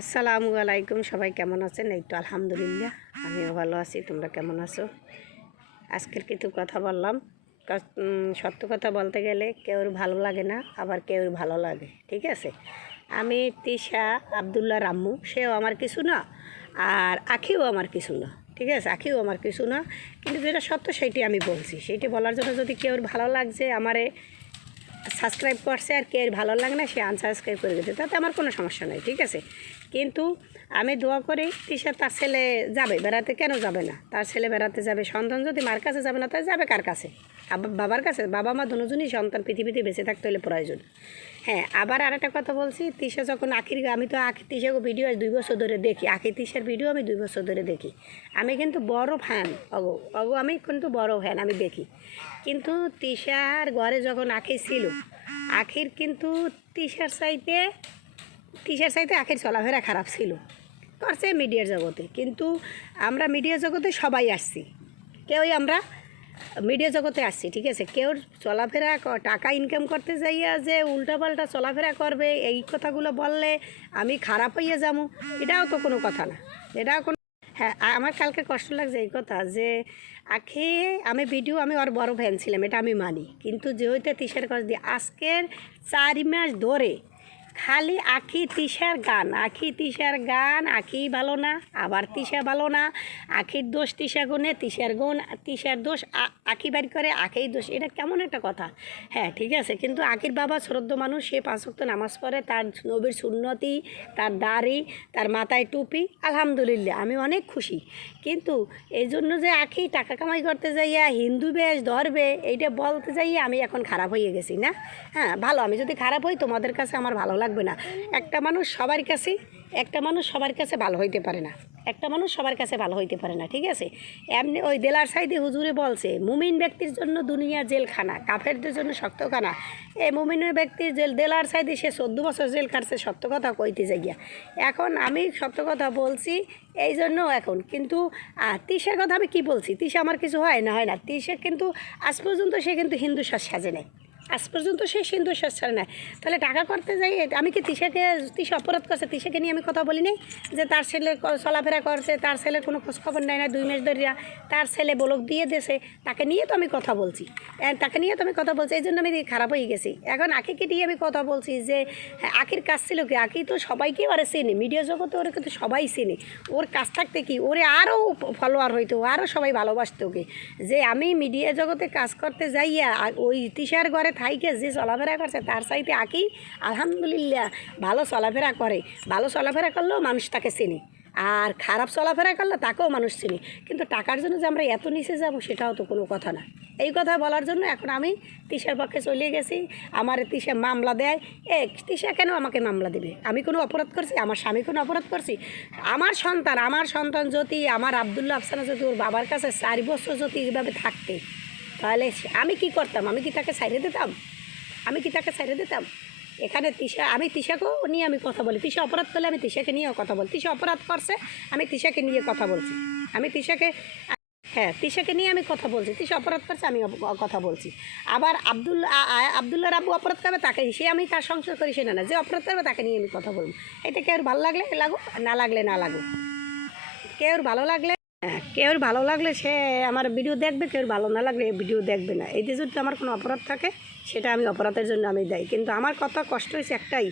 আসসালামু আলাইকুম। সবাই কেমন আছেন? এই তো আলহামদুলিল্লাহ, আমিও ভালো আছি। তোমরা কেমন আছো? আজকের কিছু কথা বললাম। সত্য কথা বলতে গেলে কেউর ভালো লাগে না, আবার কেউর ভালো লাগে। ঠিক আছে, আমি তিশা আবদুল্লাহ রাম্মু, সেও আমার কিছু না, আর আখিও আমার কিছু না। ঠিক আছে, আখিও আমার কিছু না, কিন্তু যেটা সত্য সেইটি আমি বলছি। সেইটি বলার জন্য যদি কেউর ভালো লাগছে আমারে সাবস্ক্রাইব করছে, আর কে ভালো লাগে না সে আনসাবস্ক্রাইব করে দিতে, তাতে আমার কোনো সমস্যা নেই। ঠিক আছে, কিন্তু আমি দোয়া করি তিশা তার ছেলে যাবে বেড়াতে। কেন যাবে না? তার ছেলে বেড়াতে যাবে। সন্তান যদি মার কাছে যাবে না, তাই যাবে কার কাছে? বাবার কাছে। বাবা মা দুজনই সন্তান পৃথিবীতে বেঁচে থাকতে হলে প্রয়োজন। হ্যাঁ, আবার আরেকটা কথা বলছি, তিশা যখন আমি তো তিশাকে ভিডিও 2 বছর ধরে দেখি। তিশার ভিডিও আমি 2 বছর ধরে দেখি। আমি কিন্তু বড় ফ্যান, আমি কিন্তু বড় ফ্যান, আমি দেখি। কিন্তু তিশার ঘরে যখন ছিল, কিন্তু তিশার চাইতে আখির চলাফেরা খারাপ ছিল, করছে মিডিয়ার জগতে। কিন্তু আমরা মিডিয়া জগতে সবাই আসছি, আমরা মিডিয়া জগতে আসছি। ঠিক আছে, কেউ চলাফেরা টাকা ইনকাম করতে যাইয়া যে উল্টাপাল্টা চলাফেরা করবে, এই কথাগুলো বললে আমি খারাপ হইয়া যাবো, এটাও তো কোনো কথা না। এটাও কোনো হ্যাঁ, আমার কালকে কষ্ট লাগছে এই কথা যে আমি আমি ওর বড় ফ্যান ছিলাম, এটা আমি মানি। কিন্তু যেহেতু তিশার কাজ দিয়ে আজকের 4 মাস ধরে খালি তিশার গান, আখি ভালো না, আবার তিশা ভালো না, আখির দোষ তিশা গুণে, তিশার দোষ আখি বাড়ি করে, আখির দোষ। এটা কেমন একটা কথা? হ্যাঁ, ঠিক আছে, কিন্তু আখির বাবা শ্রদ্ধ মানুষ, সে 5 ওয়াক্ত নামাজ পড়ে, তার নবীর সুন্নতি, তার দাড়ি, তার মাথায় টুপি, আলহামদুলিল্লাহ আমি অনেক খুশি। কিন্তু এই জন্য যে আখি টাকা কামাই করতে যাইয়া হিন্দু বেশ ধরবে, এইটা বলতে যাইয়া আমি এখন খারাপ হয়ে গেছি না? হ্যাঁ, ভালো, আমি যদি খারাপ হই তোমাদের কাছে আমার ভালো লাগবে না। একটা মানুষ সবার কাছে ভালো হইতে পারে না। ঠিক আছে, এমনি ওই দেলার সাইডে হুজুরে বলছে, মুমিন ব্যক্তির জন্য দুনিয়া জেলখানা, কাফেরদের জন্য শক্তখানা। এই মুমিনের ব্যক্তির দেলার সাইডে সে 14 বছর জেল কাটছে, সত্য কথা কইতে যাইয়া। এখন আমি সত্য কথা বলছি এই জন্য এখন। কিন্তু তিশার কথা আমি কি বলছি? তিশা আমার কিছু হয় না। তিশা কিন্তু আজ পর্যন্ত সে কিন্তু হিন্দু সাজে নেয়, আজ পর্যন্ত সে হিন্দু সাজে নেয়। তাহলে টাকা করতে যাই আমি কি তিশা অপরাধ করছে? তিশাকে নিয়ে আমি কথা বলি নাই যে তার ছেলে চলাফেরা করছে, তার ছেলের কোনো খোঁজখবর নেয় না 2 মাস ধরিয়া, তার ছেলে ব্লক দিয়ে দেছে, তাকে নিয়ে তো আমি কথা বলছি। এই জন্য আমি খারাপ হয়ে গেছি। এখন আখিকে নিয়ে আমি কথা বলছি যে আখির কাজ ছিল কি, আখি তো সবাইকে ওরে চেনে, মিডিয়া জগতে ওরে কিন্তু সবাই চেনে। ওর কাজ থাকতে কি ওরে আরও ফলোয়ার হইতো, আরও সবাই ভালোবাসত ওকে। যে আমি মিডিয়া জগতে কাজ করতে যাইয়া ওই তিশার ঘরে থাইকে যে চলাফেরা করছে, তার চাইতে আখি আলহামদুলিল্লাহ ভালো চলাফেরা করে। ভালো চলাফেরা করলেও মানুষ তাকে চেনে, আর খারাপ চলাফেরা করলে তাকেও মানুষ চিনি। কিন্তু টাকার জন্য যে আমরা এত নিচে যাব, সেটাও তো কোনো কথা না। এই কথা বলার জন্য এখন আমি তিশার পক্ষে চলে গেছি। আমার তিশা মামলা দেয়। তিশা কেন আমাকে মামলা দেবে? আমি কোনো অপরাধ করছি? আমার স্বামী কোনো অপরাধ করছি? আমার সন্তান যদি আমার আবদুল্লাহ আফসানা যদি ওর বাবার কাছে 4 বছর যদি এইভাবে থাকতে, তাহলে আমি কি করতাম? আমি কি তাকে ছাইড়ে দিতাম? এখানে আমি তিশাকেও নিয়ে আমি কথা বলি। তিশা অপরাধ করলে আমি তিশাকে নিয়েও কথা বলি। তিশা অপরাধ করছে, আমি তিশাকে নিয়ে কথা বলছি। তিশাকে নিয়ে আমি কথা বলছি। তিশা অপরাধ করছে, আমি কথা বলছি। আবার আবদুল্লাহ রাব্বু অপরাধ করবে, তাকে আমি তার সংসার করি সে না, যে অপরাধ করবে তাকে নিয়ে আমি কথা বলবো। এটা কেউ ভালো লাগলে লাগুক, না লাগলে না লাগুক। কেউর ভালো লাগলে সে আমার ভিডিও দেখবে, কেউর ভালো না লাগলে ভিডিও দেখবে না। এতে যদি আমার কোনো অপরাধ থাকে, সেটা আমি অপরাধের জন্য আমি দেয়। কিন্তু আমার কথা কষ্ট হয়েছে একটাই,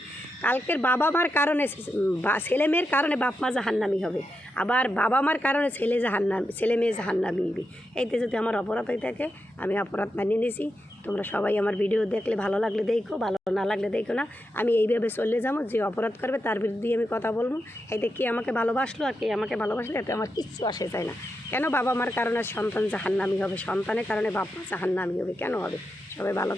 কালকের বাবা মার কারণে ছেলে মেয়ের কারণে বাপ মা জাহান্নামী হবে, আবার বাবা মার কারণে ছেলে মেয়ে জাহান্নামী হবে। এইতে যদি আমার অপরাধ হয়ে থাকে, আমি অপরাধ মানিয়ে নিয়েছি। তোমরা সবাই আমার ভিডিও দেখলে ভালো লাগলে দেখো, ভালো না লাগলে দেখো না। আমি এইভাবে চলে যাবো, যে অপরাধ করবে তার বিরুদ্ধে আমি কথা বলবো। এতে কে আমাকে ভালোবাসলো আর কে আমাকে ভালোবাসলো, এতে আমার কিচ্ছু আসে যায় না। কেন বাবা মার কারণে সন্তান জাহান্নামী হবে? সন্তানের কারণে বাপ মা জাহান্নামী হবে কেন হবে? সবাই ভালো।